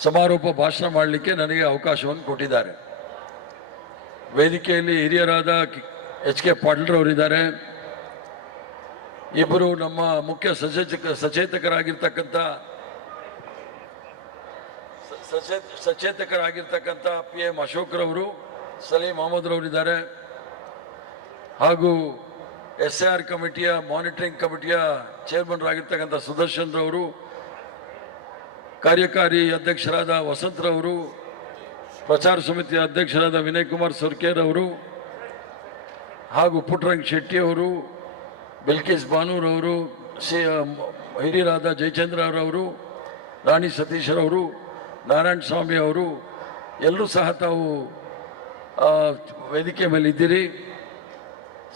ಸಮಾರೋಪ ಭಾಷಣ ಮಾಡಲಿಕ್ಕೆ ನನಗೆ ಅವಕಾಶವನ್ನು ಕೊಟ್ಟಿದ್ದಾರೆ. ವೇದಿಕೆಯಲ್ಲಿ ಹಿರಿಯರಾದ HK ಪಾಟೀಲ್ರವರಿದ್ದಾರೆ. ಇಬ್ಬರು ನಮ್ಮ ಮುಖ್ಯ ಸಚೇತಕರಾಗಿರ್ತಕ್ಕಂಥ PM ಅಶೋಕ್ರವರು, ಸಲೀಂ ಅಹಮದ್ರವರಿದ್ದಾರೆ. ಹಾಗೂ SIR ಕಮಿಟಿಯ ಮಾನಿಟರಿಂಗ್ ಕಮಿಟಿಯ ಚೇರ್ಮನ್ ಆಗಿರ್ತಕ್ಕಂಥ ಸುದರ್ಶನ್ ರವರು, ಕಾರ್ಯಕಾರಿ ಅಧ್ಯಕ್ಷರಾದ ವಸಂತರವರು, ಪ್ರಚಾರ ಸಮಿತಿಯ ಅಧ್ಯಕ್ಷರಾದ ವಿನಯ್ ಕುಮಾರ್ ಸೊರ್ಕೇರ್ ಅವರು, ಹಾಗೂ ಪುಟ್ಟರಂಗ್ ಶೆಟ್ಟಿಯವರು, ಬಿಲ್ಕಿಸ್ ಬಾನೂರವರು, ಹಿರಿಯರಾದ ಜಯಚಂದ್ರ ಅವರವರು, ರಾಣಿ ಸತೀಶ್ರವರು, ನಾರಾಯಣ ಸ್ವಾಮಿ ಅವರು ಎಲ್ಲರೂ ಸಹ ತಾವು ವೇದಿಕೆ ಮೇಲೆ ಇದ್ದೀರಿ.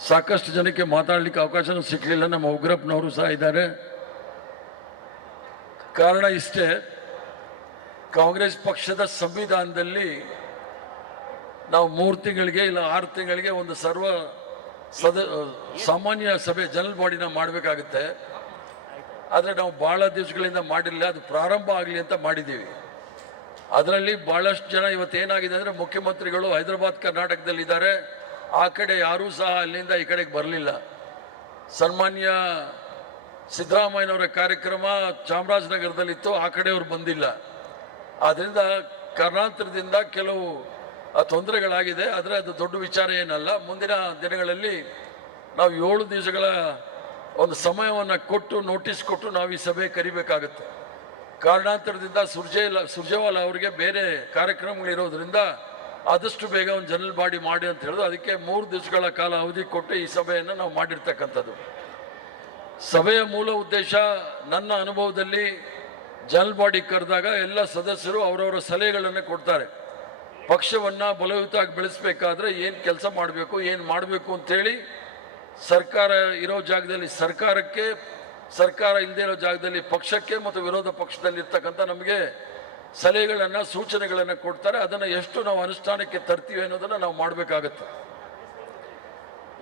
ಸಾಕಷ್ಟು ಜನಕ್ಕೆ ಮಾತಾಡಲಿಕ್ಕೆ ಅವಕಾಶನೂ ಸಿಕ್ಕಲಿಲ್ಲ. ನಮ್ಮ ಉಗ್ರಪ್ಪನವರು ಸಹ ಇದ್ದಾರೆ. ಕಾರಣ ಇಷ್ಟೇ, ಕಾಂಗ್ರೆಸ್ ಪಕ್ಷದ ಸಂವಿಧಾನದಲ್ಲಿ ನಾವು 3 ತಿಂಗಳಿಗೆ ಇಲ್ಲ 6 ತಿಂಗಳಿಗೆ ಒಂದು ಸಾಮಾನ್ಯ ಸಭೆ ಜನರಲ್ ಬಾಡಿನ ಮಾಡಬೇಕಾಗುತ್ತೆ. ಆದರೆ ನಾವು ಭಾಳ ದಿವಸಗಳಿಂದ ಮಾಡಿಲ್ಲ. ಅದು ಪ್ರಾರಂಭ ಆಗಲಿ ಅಂತ ಮಾಡಿದ್ದೀವಿ. ಅದರಲ್ಲಿ ಭಾಳಷ್ಟು ಜನ ಇವತ್ತೇನಾಗಿದೆ ಅಂದರೆ, ಮುಖ್ಯಮಂತ್ರಿಗಳು ಹೈದರಾಬಾದ್ ಕರ್ನಾಟಕದಲ್ಲಿದ್ದಾರೆ. ಆ ಕಡೆ ಯಾರೂ ಸಹ ಅಲ್ಲಿಂದ ಈ ಕಡೆಗೆ ಬರಲಿಲ್ಲ. ಸನ್ಮಾನ್ಯ ಸಿದ್ದರಾಮಯ್ಯನವರ ಕಾರ್ಯಕ್ರಮ ಚಾಮರಾಜನಗರದಲ್ಲಿತ್ತು, ಆ ಕಡೆಯವರು ಬಂದಿಲ್ಲ. ಆದ್ದರಿಂದ ಕಾರಣಾಂತರದಿಂದ ಕೆಲವು ತೊಂದರೆಗಳಾಗಿದೆ. ಆದರೆ ಅದು ದೊಡ್ಡ ವಿಚಾರ ಏನಲ್ಲ. ಮುಂದಿನ ದಿನಗಳಲ್ಲಿ ನಾವು 7 ದಿವಸಗಳ ಒಂದು ಸಮಯವನ್ನು ಕೊಟ್ಟು, ನೋಟಿಸ್ ಕೊಟ್ಟು ನಾವು ಈ ಸಭೆ ಕರಿಬೇಕಾಗುತ್ತೆ. ಕಾರಣಾಂತರದಿಂದ ಸುರ್ಜೇವಾಲಾ ಅವರಿಗೆ ಬೇರೆ ಕಾರ್ಯಕ್ರಮಗಳಿರೋದ್ರಿಂದ ಆದಷ್ಟು ಬೇಗ ಒಂದು ಜನರಲ್ ಬಾಡಿ ಮಾಡಿ ಅಂತ ಹೇಳಿದ್ರು. ಅದಕ್ಕೆ 3 ದಿವಸಗಳ ಕಾಲ ಅವಧಿ ಕೊಟ್ಟು ಈ ಸಭೆಯನ್ನು ನಾವು ಮಾಡಿರ್ತಕ್ಕಂಥದ್ದು. ಸಭೆಯ ಮೂಲ ಉದ್ದೇಶ, ನನ್ನ ಅನುಭವದಲ್ಲಿ ಜನರಲ್ ಬಾಡಿ ಕರೆದಾಗ ಎಲ್ಲ ಸದಸ್ಯರು ಅವರವರ ಸಲಹೆಗಳನ್ನು ಕೊಡ್ತಾರೆ. ಪಕ್ಷವನ್ನು ಬಲಯುತವಾಗಿ ಬೆಳೆಸಬೇಕಾದ್ರೆ ಏನು ಕೆಲಸ ಮಾಡಬೇಕು, ಏನು ಮಾಡಬೇಕು ಅಂತೇಳಿ ಸರ್ಕಾರ ಇರೋ ಜಾಗದಲ್ಲಿ ಸರ್ಕಾರಕ್ಕೆ, ಸರ್ಕಾರ ಇಲ್ಲದೇ ಇರೋ ಜಾಗದಲ್ಲಿ ಪಕ್ಷಕ್ಕೆ ಮತ್ತು ವಿರೋಧ ಪಕ್ಷದಲ್ಲಿರ್ತಕ್ಕಂಥ ನಮಗೆ ಸಲಹೆಗಳನ್ನು, ಸೂಚನೆಗಳನ್ನು ಕೊಡ್ತಾರೆ. ಅದನ್ನು ಎಷ್ಟು ನಾವು ಅನುಷ್ಠಾನಕ್ಕೆ ತರ್ತೀವಿ ಅನ್ನೋದನ್ನು ನಾವು ಮಾಡಬೇಕಾಗತ್ತೆ.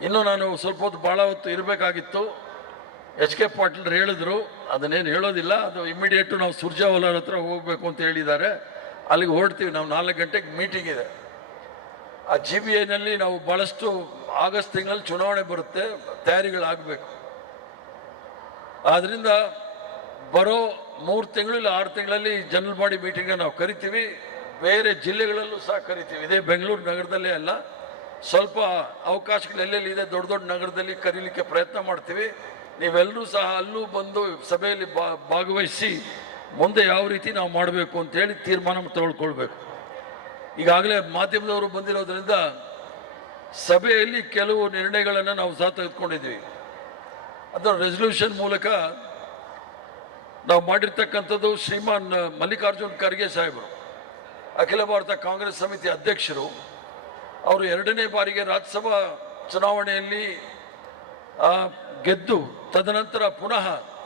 ಇನ್ನು ನಾನು ಸ್ವಲ್ಪ ಹೊತ್ತು ಭಾಳ ಹೊತ್ತು ಇರಬೇಕಾಗಿತ್ತು. HK ಪಾಟೀಲ್ರು ಹೇಳಿದ್ರು, ಅದನ್ನೇನು ಹೇಳೋದಿಲ್ಲ. ಅದು ಇಮಿಡಿಯೇಟು ನಾವು ಸುರ್ಜೇವಾಲಾ ಹತ್ರ ಹೋಗಬೇಕು ಅಂತ ಹೇಳಿದ್ದಾರೆ. ಅಲ್ಲಿಗೆ ಹೊರಡ್ತೀವಿ. ನಾವು 4 ಗಂಟೆಗೆ ಮೀಟಿಂಗ್ ಇದೆ. ಆ GBIನಲ್ಲಿ ನಾವು ಭಾಳಷ್ಟು ಆಗಸ್ಟ್ ತಿಂಗಳಲ್ಲಿ ಚುನಾವಣೆ ಬರುತ್ತೆ, ತಯಾರಿಗಳಾಗಬೇಕು. ಆದ್ದರಿಂದ ಬರೋ 3 ತಿಂಗಳು ಇಲ್ಲ 6 ತಿಂಗಳಲ್ಲಿ ಜನರಲ್ ಬಾಡಿ ಮೀಟಿಂಗ್ ನಾವು ಕರಿತೀವಿ. ಬೇರೆ ಜಿಲ್ಲೆಗಳಲ್ಲೂ ಸಹ ಕರಿತೀವಿ. ಇದೇ ಬೆಂಗಳೂರು ನಗರದಲ್ಲೇ ಅಲ್ಲ, ಸ್ವಲ್ಪ ಅವಕಾಶಗಳು ಎಲ್ಲೆಲ್ಲಿದೆ ದೊಡ್ಡ ದೊಡ್ಡ ನಗರದಲ್ಲಿ ಕರೀಲಿಕ್ಕೆ ಪ್ರಯತ್ನ ಮಾಡ್ತೀವಿ. ನೀವೆಲ್ಲರೂ ಸಹ ಅಲ್ಲೂ ಬಂದು ಸಭೆಯಲ್ಲಿ ಭಾಗವಹಿಸಿ ಮುಂದೆ ಯಾವ ರೀತಿ ನಾವು ಮಾಡಬೇಕು ಅಂತೇಳಿ ತೀರ್ಮಾನ ತೆಗೆದುಕೊಳ್ಬೇಕು. ಈಗಾಗಲೇ ಮಾಧ್ಯಮದವರು ಬಂದಿರೋದ್ರಿಂದ ಸಭೆಯಲ್ಲಿ ಕೆಲವು ನಿರ್ಣಯಗಳನ್ನು ನಾವು ಸಹ ತೆಗೆದುಕೊಂಡಿದ್ವಿ. ಅದರ ರೆಸಲ್ಯೂಷನ್ ಮೂಲಕ ನಾವು ಮಾಡಿರ್ತಕ್ಕಂಥದ್ದು, ಶ್ರೀಮಾನ್ ಮಲ್ಲಿಕಾರ್ಜುನ್ ಖರ್ಗೆ ಸಾಹೇಬರು, ಅಖಿಲ ಭಾರತ ಕಾಂಗ್ರೆಸ್ ಸಮಿತಿ ಅಧ್ಯಕ್ಷರು, ಅವರು 2ನೇ ಬಾರಿಗೆ ರಾಜ್ಯಸಭಾ ಚುನಾವಣೆಯಲ್ಲಿ ಗೆದ್ದು ತದನಂತರ ಪುನಃ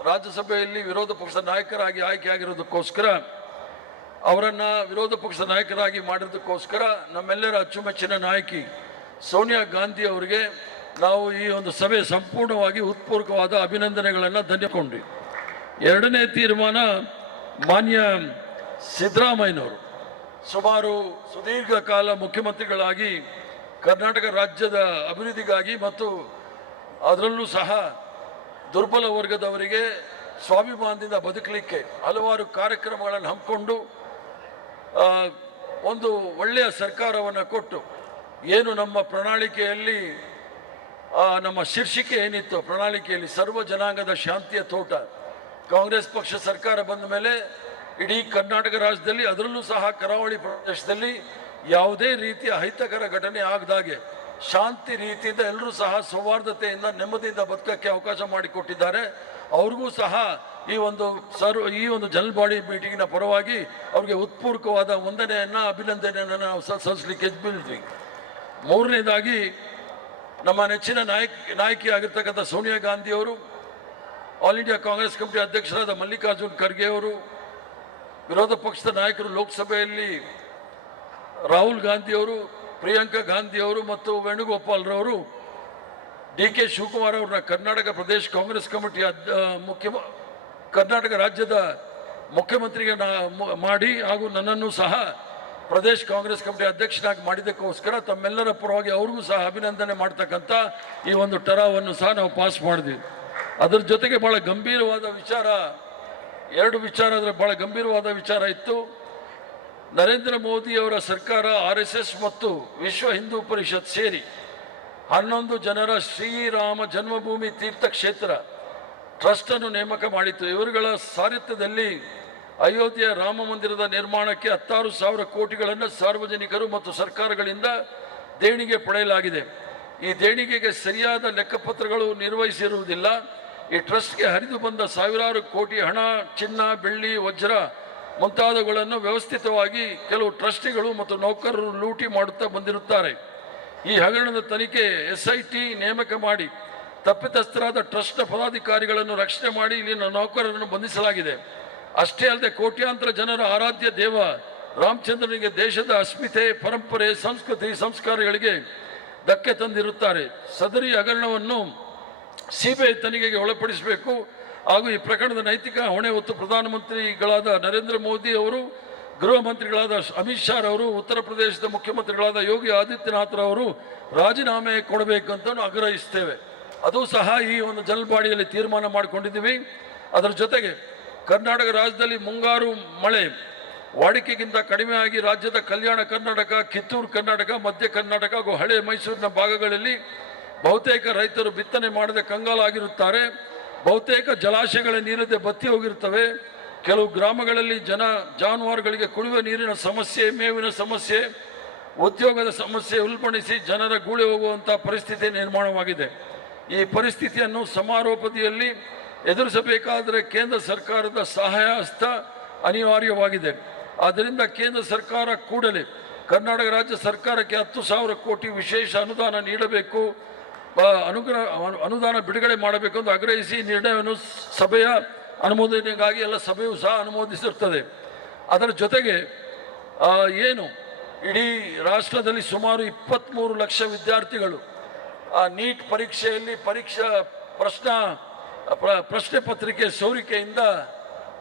ರಾಜ್ಯಸಭೆಯಲ್ಲಿ ವಿರೋಧ ಪಕ್ಷದ ನಾಯಕರಾಗಿ ಆಯ್ಕೆಯಾಗಿರೋದಕ್ಕೋಸ್ಕರ, ಅವರನ್ನು ವಿರೋಧ ಪಕ್ಷದ ನಾಯಕರಾಗಿ ಮಾಡಿರೋದಕ್ಕೋಸ್ಕರ ನಮ್ಮೆಲ್ಲರ ಅಚ್ಚುಮೆಚ್ಚಿನ ನಾಯಕಿ ಸೋನಿಯಾ ಗಾಂಧಿ ಅವರಿಗೆ ನಾವು ಈ ಒಂದು ಸಭೆ ಸಂಪೂರ್ಣವಾಗಿ ಹೃತ್ಪೂರ್ವಕವಾದ ಅಭಿನಂದನೆಗಳನ್ನು ಧನ್ಯಕೊಂಡ್ವಿ. 2ನೇ ತೀರ್ಮಾನ, ಮಾನ್ಯ ಸಿದ್ದರಾಮಯ್ಯನವರು ಸುದೀರ್ಘ ಕಾಲ ಮುಖ್ಯಮಂತ್ರಿಗಳಾಗಿ ಕರ್ನಾಟಕ ರಾಜ್ಯದ ಅಭಿವೃದ್ಧಿಗಾಗಿ ಮತ್ತು ಅದರಲ್ಲೂ ಸಹ ದುರ್ಬಲ ವರ್ಗದವರಿಗೆ ಸ್ವಾಭಿಮಾನದಿಂದ ಬದುಕಲಿಕ್ಕೆ ಹಲವಾರು ಕಾರ್ಯಕ್ರಮಗಳನ್ನು ಹಮ್ಮಿಕೊಂಡು ಒಂದು ಒಳ್ಳೆಯ ಸರ್ಕಾರವನ್ನು ಕೊಟ್ಟು, ಏನು ನಮ್ಮ ಪ್ರಣಾಳಿಕೆಯಲ್ಲಿ ನಮ್ಮ ಶೀರ್ಷಿಕೆ ಏನಿತ್ತು, ಪ್ರಣಾಳಿಕೆಯಲ್ಲಿ ಸರ್ವ ಜನಾಂಗದ ಶಾಂತಿಯ ತೋಟ, ಕಾಂಗ್ರೆಸ್ ಪಕ್ಷ ಸರ್ಕಾರ ಬಂದ ಮೇಲೆ ಇಡೀ ಕರ್ನಾಟಕ ರಾಜ್ಯದಲ್ಲಿ, ಅದರಲ್ಲೂ ಸಹ ಕರಾವಳಿ ಪ್ರದೇಶದಲ್ಲಿ ಯಾವುದೇ ರೀತಿಯ ಅಹಿತಕರ ಘಟನೆ ಆಗದಾಗೆ ಶಾಂತಿ ರೀತಿಯಿಂದ ಎಲ್ಲರೂ ಸಹ ಸೌಹಾರ್ದತೆಯಿಂದ ನೆಮ್ಮದಿಯಿಂದ ಬದುಕಕ್ಕೆ ಅವಕಾಶ ಮಾಡಿಕೊಟ್ಟಿದ್ದಾರೆ. ಅವ್ರಿಗೂ ಸಹ ಈ ಒಂದು ಜನರಲ್ ಬಾಡಿ ಮೀಟಿಂಗಿನ ಪರವಾಗಿ ಅವ್ರಿಗೆ ಹೃತ್ಪೂರ್ವಕವಾದ ವಂದನೆಯನ್ನು, ಅಭಿನಂದನೆಯನ್ನು ನಾವು ಸಲ್ಲಿಸಲಿಕ್ಕೆ ಎದ್ಬಿದ್ವಿ. 3ನೇದಾಗಿ, ನಮ್ಮ ನೆಚ್ಚಿನ ನಾಯಕಿ ಆಗಿರ್ತಕ್ಕಂಥ ಸೋನಿಯಾ ಗಾಂಧಿಯವರು, ಆಲ್ ಇಂಡಿಯಾ ಕಾಂಗ್ರೆಸ್ ಕಮಿಟಿ ಅಧ್ಯಕ್ಷರಾದ ಮಲ್ಲಿಕಾರ್ಜುನ್ ಖರ್ಗೆ ಅವರು, ವಿರೋಧ ಪಕ್ಷದ ನಾಯಕರು ಲೋಕಸಭೆಯಲ್ಲಿ ರಾಹುಲ್ ಗಾಂಧಿಯವರು, ಪ್ರಿಯಾಂಕಾ ಗಾಂಧಿಯವರು ಮತ್ತು ವೇಣುಗೋಪಾಲ್ರವರು, DK ಶಿವಕುಮಾರ್ ಅವ್ರನ್ನ ಕರ್ನಾಟಕ ಪ್ರದೇಶ ಕಾಂಗ್ರೆಸ್ ಕಮಿಟಿಯ ಕರ್ನಾಟಕ ರಾಜ್ಯದ ಮುಖ್ಯಮಂತ್ರಿಗೆ ಮಾಡಿ ಹಾಗೂ ನನ್ನನ್ನು ಸಹ ಪ್ರದೇಶ್ ಕಾಂಗ್ರೆಸ್ ಕಮಿಟಿ ಅಧ್ಯಕ್ಷನಾಗಿ ಮಾಡಿದ್ದಕ್ಕೋಸ್ಕರ ತಮ್ಮೆಲ್ಲರ ಪರವಾಗಿ ಅವ್ರಿಗೂ ಸಹ ಅಭಿನಂದನೆ ಮಾಡ್ತಕ್ಕಂಥ ಈ ಒಂದು ಟರಾವನ್ನು ಸಹ ನಾವು ಪಾಸ್ ಮಾಡಿದ್ವಿ. ಅದರ ಜೊತೆಗೆ ಬಹಳ ಗಂಭೀರವಾದ ವಿಚಾರ, ಎರಡು ವಿಚಾರ ಅಂದರೆ ಬಹಳ ಗಂಭೀರವಾದ ವಿಚಾರ ಇತ್ತು. ನರೇಂದ್ರ ಮೋದಿಯವರ ಸರ್ಕಾರ RSS ಮತ್ತು ವಿಶ್ವ ಹಿಂದೂ ಪರಿಷತ್ ಸೇರಿ 11 ಜನರ ಶ್ರೀರಾಮ ಜನ್ಮಭೂಮಿ ತೀರ್ಥಕ್ಷೇತ್ರ ಟ್ರಸ್ಟನ್ನು ನೇಮಕ ಮಾಡಿತ್ತು. ಇವರುಗಳ ಸಾರಥ್ಯದಲ್ಲಿ ಅಯೋಧ್ಯೆಯ ರಾಮ ಮಂದಿರದ ನಿರ್ಮಾಣಕ್ಕೆ 16,000 ಕೋಟಿಗಳನ್ನು ಸಾರ್ವಜನಿಕರು ಮತ್ತು ಸರ್ಕಾರಗಳಿಂದ ದೇಣಿಗೆ ಪಡೆಯಲಾಗಿದೆ. ಈ ದೇಣಿಗೆಗೆ ಸರಿಯಾದ ಲೆಕ್ಕಪತ್ರಗಳು ನಿರ್ವಹಿಸಿರುವುದಿಲ್ಲ. ಈ ಟ್ರಸ್ಟ್ಗೆ ಹರಿದು ಬಂದ ಸಾವಿರಾರು ಕೋಟಿ ಹಣ, ಚಿನ್ನ, ಬೆಳ್ಳಿ, ವಜ್ರ ಮುಂತಾದವುಗಳನ್ನು ವ್ಯವಸ್ಥಿತವಾಗಿ ಕೆಲವು ಟ್ರಸ್ಟಿಗಳು ಮತ್ತು ನೌಕರರು ಲೂಟಿ ಮಾಡುತ್ತಾ ಬಂದಿರುತ್ತಾರೆ. ಈ ಹಗರಣದ ತನಿಖೆ SIT ನೇಮಕ ಮಾಡಿ ತಪ್ಪಿತಸ್ಥರಾದ ಟ್ರಸ್ಟ್ನ ಪದಾಧಿಕಾರಿಗಳನ್ನು ರಕ್ಷಣೆ ಮಾಡಿ ಇಲ್ಲಿನ ನೌಕರರನ್ನು ಬಂಧಿಸಲಾಗಿದೆ. ಅಷ್ಟೇ ಅಲ್ಲದೆ ಕೋಟ್ಯಾಂತರ ಜನರ ಆರಾಧ್ಯ ದೇವ ರಾಮಚಂದ್ರನಿಗೆ ದೇಶದ ಅಸ್ಮಿತೆ, ಪರಂಪರೆ, ಸಂಸ್ಕೃತಿ, ಸಂಸ್ಕಾರಗಳಿಗೆ ಧಕ್ಕೆ ತಂದಿರುತ್ತಾರೆ. ಸದರಿ ಹಗರಣವನ್ನು CBI ತನಿಖೆಗೆ ಒಳಪಡಿಸಬೇಕು ಹಾಗೂ ಈ ಪ್ರಕರಣದ ನೈತಿಕ ಹೊಣೆ ಹೊತ್ತು ಪ್ರಧಾನಮಂತ್ರಿಗಳಾದ ನರೇಂದ್ರ ಮೋದಿ ಅವರು, ಗೃಹ ಮಂತ್ರಿಗಳಾದ ಅಮಿತ್ ಶಾ ಅವರು, ಉತ್ತರ ಪ್ರದೇಶದ ಮುಖ್ಯಮಂತ್ರಿಗಳಾದ ಯೋಗಿ ಆದಿತ್ಯನಾಥ್ರವರು ರಾಜೀನಾಮೆ ಕೊಡಬೇಕಂತ ಆಗ್ರಹಿಸ್ತೇವೆ. ಅದು ಸಹ ಈ ಒಂದು ಜನರಲ್ ಬಾಡಿಯಲ್ಲಿ ತೀರ್ಮಾನ ಮಾಡಿಕೊಂಡಿದ್ದೀವಿ. ಅದರ ಜೊತೆಗೆ ಕರ್ನಾಟಕ ರಾಜ್ಯದಲ್ಲಿ ಮುಂಗಾರು ಮಳೆ ವಾಡಿಕೆಗಿಂತ ಕಡಿಮೆಯಾಗಿ ರಾಜ್ಯದ ಕಲ್ಯಾಣ ಕರ್ನಾಟಕ, ಕಿತ್ತೂರು ಕರ್ನಾಟಕ, ಮಧ್ಯ ಕರ್ನಾಟಕ ಹಾಗೂ ಹಳೆ ಮೈಸೂರಿನ ಭಾಗಗಳಲ್ಲಿ ಬಹುತೇಕ ರೈತರು ಬಿತ್ತನೆ ಮಾಡದೆ ಕಂಗಾಲಾಗಿರುತ್ತಾರೆ. ಬಹುತೇಕ ಜಲಾಶಯಗಳ ನೀರದೆ ಬತ್ತಿ ಹೋಗಿರುತ್ತವೆ. ಕೆಲವು ಗ್ರಾಮಗಳಲ್ಲಿ ಜಾನುವಾರುಗಳಿಗೆ ಕುಡಿಯುವ ನೀರಿನ ಸಮಸ್ಯೆ, ಮೇವಿನ ಸಮಸ್ಯೆ, ಉದ್ಯೋಗದ ಸಮಸ್ಯೆ ಉಲ್ಬಣಿಸಿ ಜನರ ಗೂಳಿ ಹೋಗುವಂಥ ಪರಿಸ್ಥಿತಿ ನಿರ್ಮಾಣವಾಗಿದೆ. ಈ ಪರಿಸ್ಥಿತಿಯನ್ನು ಸಮಾರೋಪಾದಿಯಲ್ಲಿ ಎದುರಿಸಬೇಕಾದರೆ ಕೇಂದ್ರ ಸರ್ಕಾರದ ಸಹಾಯ ಹಸ್ತ ಅನಿವಾರ್ಯವಾಗಿದೆ. ಆದ್ದರಿಂದ ಕೇಂದ್ರ ಸರ್ಕಾರ ಕೂಡಲೇ ಕರ್ನಾಟಕ ರಾಜ್ಯ ಸರ್ಕಾರಕ್ಕೆ 10,000 ಕೋಟಿ ವಿಶೇಷ ಅನುದಾನ ನೀಡಬೇಕು, ಅನುದಾನ ಬಿಡುಗಡೆ ಮಾಡಬೇಕು ಎಂದು ಆಗ್ರಹಿಸಿ ನಿರ್ಣಯವನ್ನು ಸಭೆಯ ಅನುಮೋದನೆಗಾಗಿ ಎಲ್ಲ ಸಭೆಯೂ ಸಹ ಅನುಮೋದಿಸಿರುತ್ತದೆ. ಅದರ ಜೊತೆಗೆ ಏನು ಇಡೀ ರಾಷ್ಟ್ರದಲ್ಲಿ ಸುಮಾರು 23 ಲಕ್ಷ ವಿದ್ಯಾರ್ಥಿಗಳು ನೀಟ್ ಪರೀಕ್ಷೆಯಲ್ಲಿ ಪ್ರಶ್ನೆ ಪತ್ರಿಕೆ ಸೋರಿಕೆಯಿಂದ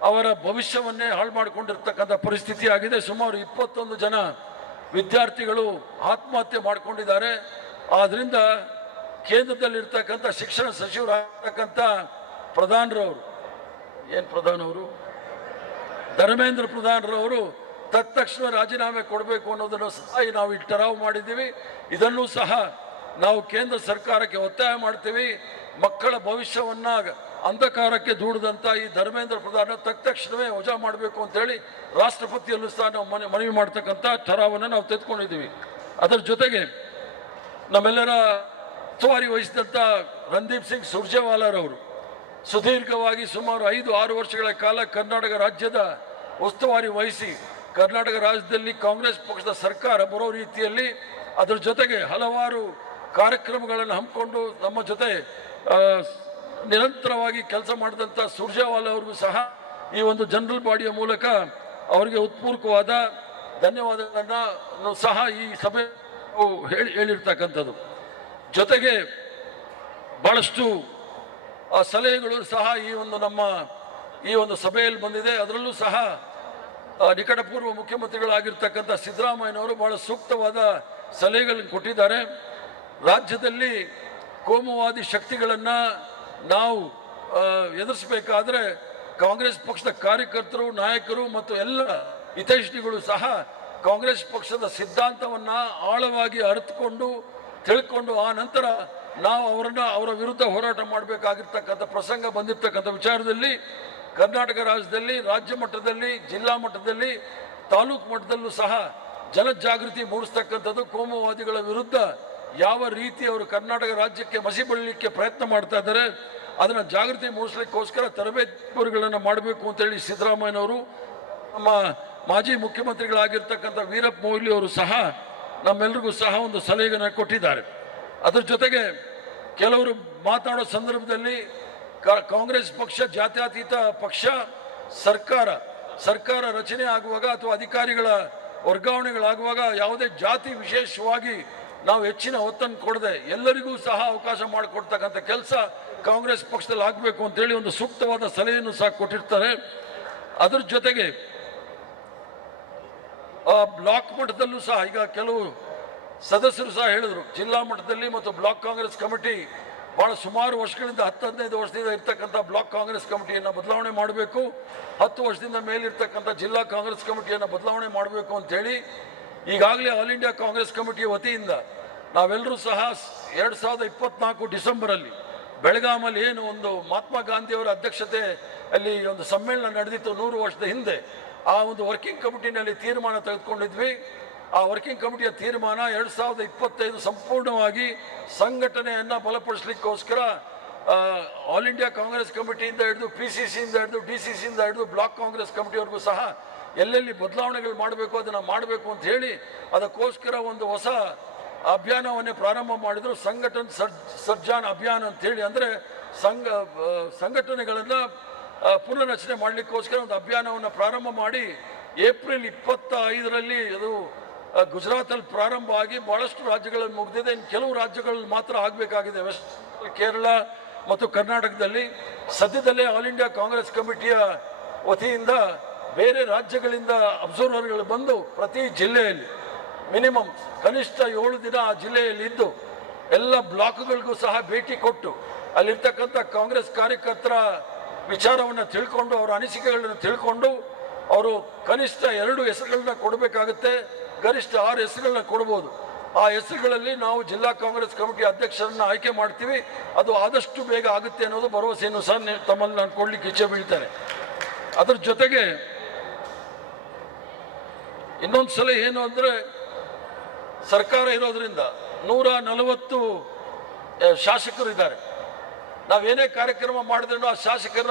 ಅವರ ಭವಿಷ್ಯವನ್ನೇ ಹಾಳು ಮಾಡಿಕೊಂಡಿರ್ತಕ್ಕಂಥ ಪರಿಸ್ಥಿತಿ ಆಗಿದೆ. ಸುಮಾರು 21 ಜನ ವಿದ್ಯಾರ್ಥಿಗಳು ಆತ್ಮಹತ್ಯೆ ಮಾಡಿಕೊಂಡಿದ್ದಾರೆ. ಆದ್ದರಿಂದ ಕೇಂದ್ರದಲ್ಲಿರ್ತಕ್ಕಂಥ ಶಿಕ್ಷಣ ಸಚಿವರಾಗಿರ್ತಕ್ಕಂಥ ಧರ್ಮೇಂದ್ರ ಪ್ರಧಾನರವರು ತತ್ಕ್ಷಣ ರಾಜೀನಾಮೆ ಕೊಡಬೇಕು ಅನ್ನೋದನ್ನು ಸಹ ನಾವು ಇಲ್ಲಿ ಟರಾವು ಮಾಡಿದ್ದೀವಿ. ಇದನ್ನು ಸಹ ನಾವು ಕೇಂದ್ರ ಸರ್ಕಾರಕ್ಕೆ ಒತ್ತಾಯ ಮಾಡ್ತೀವಿ. ಮಕ್ಕಳ ಭವಿಷ್ಯವನ್ನ ಅಂಧಕಾರಕ್ಕೆ ದೂಡದಂಥ ಈ ಧರ್ಮೇಂದ್ರ ಪ್ರಧಾನ ತಕ್ಷಣವೇ ವಜಾ ಮಾಡಬೇಕು ಅಂತೇಳಿ ರಾಷ್ಟ್ರಪತಿಯಲ್ಲೂ ಸಹ ನಾವು ಮನವಿ ಮಾಡ್ತಕ್ಕಂಥ ಠರಾವನ್ನು ನಾವು ತೆಗೆದುಕೊಂಡಿದ್ದೀವಿ. ಅದರ ಜೊತೆಗೆ ನಮ್ಮೆಲ್ಲರ ಉಸ್ತುವಾರಿ ವಹಿಸಿದಂಥ ರಣದೀಪ್ ಸಿಂಗ್ ಸುರ್ಜೇವಾಲಾರವರು ಸುದೀರ್ಘವಾಗಿ ಸುಮಾರು 5-6 ವರ್ಷಗಳ ಕಾಲ ಕರ್ನಾಟಕ ರಾಜ್ಯದ ಉಸ್ತುವಾರಿ ವಹಿಸಿ ಕರ್ನಾಟಕ ರಾಜ್ಯದಲ್ಲಿ ಕಾಂಗ್ರೆಸ್ ಪಕ್ಷದ ಸರ್ಕಾರ ಬರೋ ರೀತಿಯಲ್ಲಿ ಅದರ ಜೊತೆಗೆ ಹಲವಾರು ಕಾರ್ಯಕ್ರಮಗಳನ್ನು ಹಮ್ಮಿಕೊಂಡು ನಮ್ಮ ಜೊತೆ ನಿರಂತರವಾಗಿ ಕೆಲಸ ಮಾಡಿದಂಥ ಸುರ್ಜೇವಾಲಾ ಅವ್ರಿಗೂ ಸಹ ಈ ಒಂದು ಜನರಲ್ ಬಾಡಿಯ ಮೂಲಕ ಅವರಿಗೆ ಉತ್ಪೂರ್ವಕವಾದ ಧನ್ಯವಾದಗಳನ್ನು ಸಹ ಈ ಸಭೆ ಹೇಳಿರ್ತಕ್ಕಂಥದ್ದು. ಜೊತೆಗೆ ಬಹಳಷ್ಟು ಸಲಹೆಗಳು ಸಹ ಈ ಒಂದು ಸಭೆಯಲ್ಲಿ ಬಂದಿದೆ. ಅದರಲ್ಲೂ ಸಹ ನಿಕಟಪೂರ್ವ ಮುಖ್ಯಮಂತ್ರಿಗಳಾಗಿರ್ತಕ್ಕಂಥ ಸಿದ್ದರಾಮಯ್ಯನವರು ಬಹಳ ಸೂಕ್ತವಾದ ಸಲಹೆಗಳನ್ನು ಕೊಟ್ಟಿದ್ದಾರೆ. ರಾಜ್ಯದಲ್ಲಿ ಕೋಮುವಾದಿ ಶಕ್ತಿಗಳನ್ನು ನಾವು ಎದುರಿಸಬೇಕಾದ್ರೆ ಕಾಂಗ್ರೆಸ್ ಪಕ್ಷದ ಕಾರ್ಯಕರ್ತರು, ನಾಯಕರು ಮತ್ತು ಎಲ್ಲ ಹಿತೈಷಿಗಳು ಸಹ ಕಾಂಗ್ರೆಸ್ ಪಕ್ಷದ ಸಿದ್ಧಾಂತವನ್ನು ಆಳವಾಗಿ ಅರಿತುಕೊಂಡು ತಿಳ್ಕೊಂಡು ಆ ನಂತರ ನಾವು ಅವರ ವಿರುದ್ಧ ಹೋರಾಟ ಮಾಡಬೇಕಾಗಿರ್ತಕ್ಕಂಥ ಪ್ರಸಂಗ ಬಂದಿರತಕ್ಕಂಥ ವಿಚಾರದಲ್ಲಿ ಕರ್ನಾಟಕ ರಾಜ್ಯದಲ್ಲಿ ರಾಜ್ಯ ಮಟ್ಟದಲ್ಲಿ, ಜಿಲ್ಲಾ ಮಟ್ಟದಲ್ಲಿ, ತಾಲೂಕು ಮಟ್ಟದಲ್ಲೂ ಸಹ ಜನಜಾಗೃತಿ ಮೂಡಿಸ್ತಕ್ಕಂಥದ್ದು, ಕೋಮುವಾದಿಗಳ ವಿರುದ್ಧ ಯಾವ ರೀತಿ ಅವರು ಕರ್ನಾಟಕ ರಾಜ್ಯಕ್ಕೆ ಮಸಿ ಬಳಿಲಿಕ್ಕೆ ಪ್ರಯತ್ನ ಮಾಡ್ತಾ ಇದ್ದಾರೆ ಅದನ್ನು ಜಾಗೃತಿ ಮೂಡಿಸಲಿಕ್ಕೋಸ್ಕರ ತರಬೇತಿಗಳನ್ನು ಮಾಡಬೇಕು ಅಂತೇಳಿ ಸಿದ್ದರಾಮಯ್ಯನವರು, ನಮ್ಮ ಮಾಜಿ ಮುಖ್ಯಮಂತ್ರಿಗಳಾಗಿರ್ತಕ್ಕಂಥ ವೀರಪ್ಪ ಮೊಯ್ಲಿ ಅವರು ಸಹ ನಮ್ಮೆಲ್ಲರಿಗೂ ಸಹ ಒಂದು ಸಲಹೆಯನ್ನು ಕೊಟ್ಟಿದ್ದಾರೆ. ಅದರ ಜೊತೆಗೆ ಕೆಲವರು ಮಾತಾಡೋ ಸಂದರ್ಭದಲ್ಲಿ ಕಾಂಗ್ರೆಸ್ ಪಕ್ಷ ಜಾತ್ಯತೀತ ಪಕ್ಷ, ಸರ್ಕಾರ ರಚನೆ ಆಗುವಾಗ ಅಥವಾ ಅಧಿಕಾರಿಗಳ ವರ್ಗಾವಣೆಗಳಾಗುವಾಗ ಯಾವುದೇ ಜಾತಿ ವಿಶೇಷವಾಗಿ ನಾವು ಹೆಚ್ಚಿನ ಒತ್ತನ್ನು ಕೊಡದೆ ಎಲ್ಲರಿಗೂ ಸಹ ಅವಕಾಶ ಮಾಡಿಕೊಡ್ತಕ್ಕಂಥ ಕೆಲಸ ಕಾಂಗ್ರೆಸ್ ಪಕ್ಷದಲ್ಲಿ ಆಗಬೇಕು ಅಂತೇಳಿ ಒಂದು ಸೂಕ್ತವಾದ ಸಲಹೆಯನ್ನು ಸಹ ಕೊಟ್ಟಿರ್ತಾರೆ. ಅದ್ರ ಜೊತೆಗೆ ಬ್ಲಾಕ್ ಮಟ್ಟದಲ್ಲೂ ಸಹ ಈಗ ಕೆಲವು ಸದಸ್ಯರು ಸಹ ಹೇಳಿದರು, ಜಿಲ್ಲಾ ಮಟ್ಟದಲ್ಲಿ ಮತ್ತು ಬ್ಲಾಕ್ ಕಾಂಗ್ರೆಸ್ ಕಮಿಟಿ ಬಹಳ ಸುಮಾರು ವರ್ಷಗಳಿಂದ 10-15 ವರ್ಷದಿಂದ ಇರ್ತಕ್ಕಂಥ ಬ್ಲಾಕ್ ಕಾಂಗ್ರೆಸ್ ಕಮಿಟಿಯನ್ನು ಬದಲಾವಣೆ ಮಾಡಬೇಕು, 10 ವರ್ಷದಿಂದ ಮೇಲಿರ್ತಕ್ಕಂಥ ಜಿಲ್ಲಾ ಕಾಂಗ್ರೆಸ್ ಕಮಿಟಿಯನ್ನು ಬದಲಾವಣೆ ಮಾಡಬೇಕು ಅಂತೇಳಿ ಈಗಾಗಲೇ ಆಲ್ ಇಂಡಿಯಾ ಕಾಂಗ್ರೆಸ್ ಕಮಿಟಿಯ ವತಿಯಿಂದ ನಾವೆಲ್ಲರೂ ಸಹ 2024 ಡಿಸೆಂಬರಲ್ಲಿ ಬೆಳಗಾಮಲ್ಲಿ ಏನು ಒಂದು ಮಹಾತ್ಮ ಗಾಂಧಿಯವರ ಅಧ್ಯಕ್ಷತೆ ಅಲ್ಲಿ ಒಂದು ಸಮ್ಮೇಳನ ನಡೆದಿತ್ತು 100 ವರ್ಷದ ಹಿಂದೆ, ಆ ಒಂದು ವರ್ಕಿಂಗ್ ಕಮಿಟಿನಲ್ಲಿ ತೀರ್ಮಾನ ತೆಗೆದುಕೊಂಡಿದ್ವಿ. ಆ ವರ್ಕಿಂಗ್ ಕಮಿಟಿಯ ತೀರ್ಮಾನ 2025 ಸಂಪೂರ್ಣವಾಗಿ ಸಂಘಟನೆಯನ್ನು ಬಲಪಡಿಸಲಿಕ್ಕೋಸ್ಕರ ಆಲ್ ಇಂಡಿಯಾ ಕಾಂಗ್ರೆಸ್ ಕಮಿಟಿಯಿಂದ ಹಿಡಿದು PCCಯಿಂದ ಹಿಡಿದು DCCಯಿಂದ ಹಿಡಿದು ಬ್ಲಾಕ್ ಕಾಂಗ್ರೆಸ್ ಕಮಿಟಿವರೆಗೂ ಸಹ ಎಲ್ಲೆಲ್ಲಿ ಬದಲಾವಣೆಗಳು ಮಾಡಬೇಕು ಅದನ್ನು ಮಾಡಬೇಕು ಅಂತ ಹೇಳಿ ಅದಕ್ಕೋಸ್ಕರ ಒಂದು ಹೊಸ ಅಭಿಯಾನವನ್ನೇ ಪ್ರಾರಂಭ ಮಾಡಿದ್ರು. ಸರ್ಜಾನ್ ಅಭಿಯಾನ ಅಂತೇಳಿ, ಅಂದರೆ ಸಂಘಟನೆಗಳನ್ನು ಪುನರ್ರಚನೆ ಮಾಡಲಿಕ್ಕೋಸ್ಕರ ಒಂದು ಅಭಿಯಾನವನ್ನು ಪ್ರಾರಂಭ ಮಾಡಿ ಏಪ್ರಿಲ್ 25ರಲ್ಲಿ ಅದು ಗುಜರಾತಲ್ಲಿ ಪ್ರಾರಂಭ ಆಗಿ ಬಹಳಷ್ಟು ರಾಜ್ಯಗಳಲ್ಲಿ ಮುಗಿದಿದೆ. ಇನ್ನು ಕೆಲವು ರಾಜ್ಯಗಳಲ್ಲಿ ಮಾತ್ರ ಆಗಬೇಕಾಗಿದೆ, ವೆಸ್ಟ್ ಕೇರಳ ಮತ್ತು ಕರ್ನಾಟಕದಲ್ಲಿ. ಸದ್ಯದಲ್ಲೇ ಆಲ್ ಇಂಡಿಯಾ ಕಾಂಗ್ರೆಸ್ ಕಮಿಟಿಯ ವತಿಯಿಂದ ಬೇರೆ ರಾಜ್ಯಗಳಿಂದ ಅಬ್ಸರ್ವರ್ಗಳು ಬಂದು ಪ್ರತಿ ಜಿಲ್ಲೆಯಲ್ಲಿ ಮಿನಿಮಮ್ ಕನಿಷ್ಠ 7 ದಿನ ಆ ಜಿಲ್ಲೆಯಲ್ಲಿ ಇದ್ದು ಎಲ್ಲ ಬ್ಲಾಕ್ಗಳಿಗೂ ಸಹ ಭೇಟಿ ಕೊಟ್ಟು ಅಲ್ಲಿರ್ತಕ್ಕಂಥ ಕಾಂಗ್ರೆಸ್ ಕಾರ್ಯಕರ್ತರ ವಿಚಾರವನ್ನು ತಿಳ್ಕೊಂಡು ಅವರ ಅನಿಸಿಕೆಗಳನ್ನು ತಿಳ್ಕೊಂಡು ಅವರು ಕನಿಷ್ಠ 2 ಹೆಸರುಗಳನ್ನ ಕೊಡಬೇಕಾಗುತ್ತೆ, ಗರಿಷ್ಠ 6 ಹೆಸರುಗಳನ್ನ ಕೊಡ್ಬೋದು. ಆ ಹೆಸರುಗಳಲ್ಲಿ ನಾವು ಜಿಲ್ಲಾ ಕಾಂಗ್ರೆಸ್ ಕಮಿಟಿ ಅಧ್ಯಕ್ಷರನ್ನ ಆಯ್ಕೆ ಮಾಡ್ತೀವಿ. ಅದು ಆದಷ್ಟು ಬೇಗ ಆಗುತ್ತೆ ಅನ್ನೋದು ಭರವಸೆಯನ್ನು ಸಹ ತಮ್ಮಲ್ಲಿ ನಾನು ಕೊಡ್ಲಿಕ್ಕೆ ಇಚ್ಛೆ ಬೀಳ್ತೇನೆ. ಅದ್ರ ಜೊತೆಗೆ ಇನ್ನೊಂದು ಸಲ ಏನು ಅಂದರೆ, ಸರ್ಕಾರ ಇರೋದ್ರಿಂದ 140 ಶಾಸಕರು ಇದ್ದಾರೆ. ನಾವೇನೇ ಕಾರ್ಯಕ್ರಮ ಮಾಡಿದ್ರೂ ಆ ಶಾಸಕರ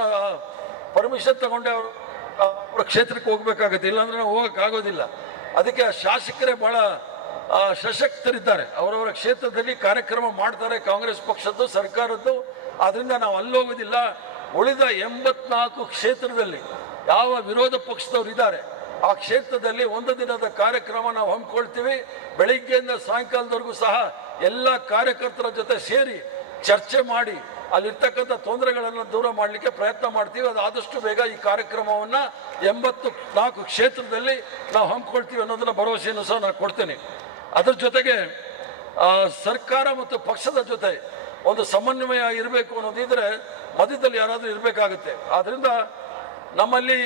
ಪರ್ಮಿಷನ್ ತಗೊಂಡೆ ಅವರ ಕ್ಷೇತ್ರಕ್ಕೆ ಹೋಗ್ಬೇಕಾಗತ್ತೆ, ಇಲ್ಲಾಂದ್ರೆ ನಾವು ಹೋಗೋಕ್ಕಾಗೋದಿಲ್ಲ. ಅದಕ್ಕೆ ಆ ಶಾಸಕರೇ ಬಹಳ ಸಶಕ್ತರಿದ್ದಾರೆ, ಅವರವರ ಕ್ಷೇತ್ರದಲ್ಲಿ ಕಾರ್ಯಕ್ರಮ ಮಾಡ್ತಾರೆ, ಕಾಂಗ್ರೆಸ್ ಪಕ್ಷದ್ದು ಸರ್ಕಾರದ್ದು. ಆದ್ರಿಂದ ನಾವು ಅಲ್ಲೋಗೋದಿಲ್ಲ. ಉಳಿದ 84 ಕ್ಷೇತ್ರದಲ್ಲಿ ಯಾವ ವಿರೋಧ ಪಕ್ಷದವರು ಇದ್ದಾರೆ ಆ ಕ್ಷೇತ್ರದಲ್ಲಿ ಒಂದು ದಿನದ ಕಾರ್ಯಕ್ರಮ ನಾವು ಹಮ್ಮಿಕೊಳ್ತೀವಿ. ಬೆಳಿಗ್ಗೆಯಿಂದ ಸಾಯಂಕಾಲದವರೆಗೂ ಸಹ ಎಲ್ಲ ಕಾರ್ಯಕರ್ತರ ಜೊತೆ ಸೇರಿ ಚರ್ಚೆ ಮಾಡಿ ಅಲ್ಲಿರ್ತಕ್ಕಂಥ ತೊಂದರೆಗಳನ್ನು ದೂರ ಮಾಡಲಿಕ್ಕೆ ಪ್ರಯತ್ನ ಮಾಡ್ತೀವಿ. ಅದು ಆದಷ್ಟು ಬೇಗ ಈ ಕಾರ್ಯಕ್ರಮವನ್ನು 84 ಕ್ಷೇತ್ರದಲ್ಲಿ ನಾವು ಹಮ್ಮಿಕೊಳ್ತೀವಿ ಅನ್ನೋದನ್ನ ಭರವಸೆಯನ್ನು ಸಹ ನಾನು ಕೊಡ್ತೇನೆ. ಅದ್ರ ಜೊತೆಗೆ ಸರ್ಕಾರ ಮತ್ತು ಪಕ್ಷದ ಜೊತೆ ಒಂದು ಸಮನ್ವಯ ಇರಬೇಕು ಅನ್ನೋದಿದ್ರೆ ಮಧ್ಯದಲ್ಲಿ ಯಾರಾದರೂ ಇರಬೇಕಾಗುತ್ತೆ. ಆದ್ದರಿಂದ ನಮ್ಮಲ್ಲಿ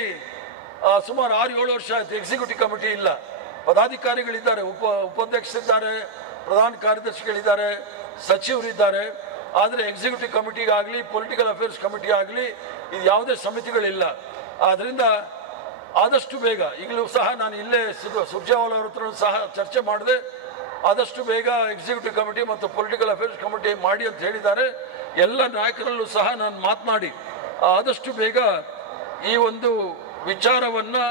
ಸುಮಾರು 6-7 ವರ್ಷ ಆಯಿತು ಎಕ್ಸಿಕ್ಯೂಟಿವ್ ಕಮಿಟಿ ಇಲ್ಲ. ಪದಾಧಿಕಾರಿಗಳಿದ್ದಾರೆ, ಉಪಾಧ್ಯಕ್ಷರಿದ್ದಾರೆ, ಪ್ರಧಾನ ಕಾರ್ಯದರ್ಶಿಗಳಿದ್ದಾರೆ, ಸಚಿವರಿದ್ದಾರೆ. ಆದರೆ ಎಕ್ಸಿಕ್ಯೂಟಿವ್ ಕಮಿಟಿಗಾಗಲಿ ಪೊಲಿಟಿಕಲ್ ಅಫೇರ್ಸ್ ಕಮಿಟಿ ಆಗಲಿ ಇದು ಯಾವುದೇ ಸಮಿತಿಗಳಿಲ್ಲ. ಆದ್ದರಿಂದ ಆದಷ್ಟು ಬೇಗ ಈಗಲೂ ಸಹ ನಾನು ಇಲ್ಲೇ ಸುರ್ಜೇವಾಲ ಅವ್ರ ಹತ್ರ ಸಹ ಚರ್ಚೆ ಮಾಡಿದೆ. ಆದಷ್ಟು ಬೇಗ ಎಕ್ಸಿಕ್ಯೂಟಿವ್ ಕಮಿಟಿ ಮತ್ತು ಪೊಲಿಟಿಕಲ್ ಅಫೇರ್ಸ್ ಕಮಿಟಿ ಮಾಡಿ ಅಂತ ಹೇಳಿದ್ದಾರೆ. ಎಲ್ಲ ನಾಯಕರಲ್ಲೂ ಸಹ ನಾನು ಮಾತನಾಡಿ ಆದಷ್ಟು ಬೇಗ ಈ ಒಂದು ವಿಚಾರವನ್ನು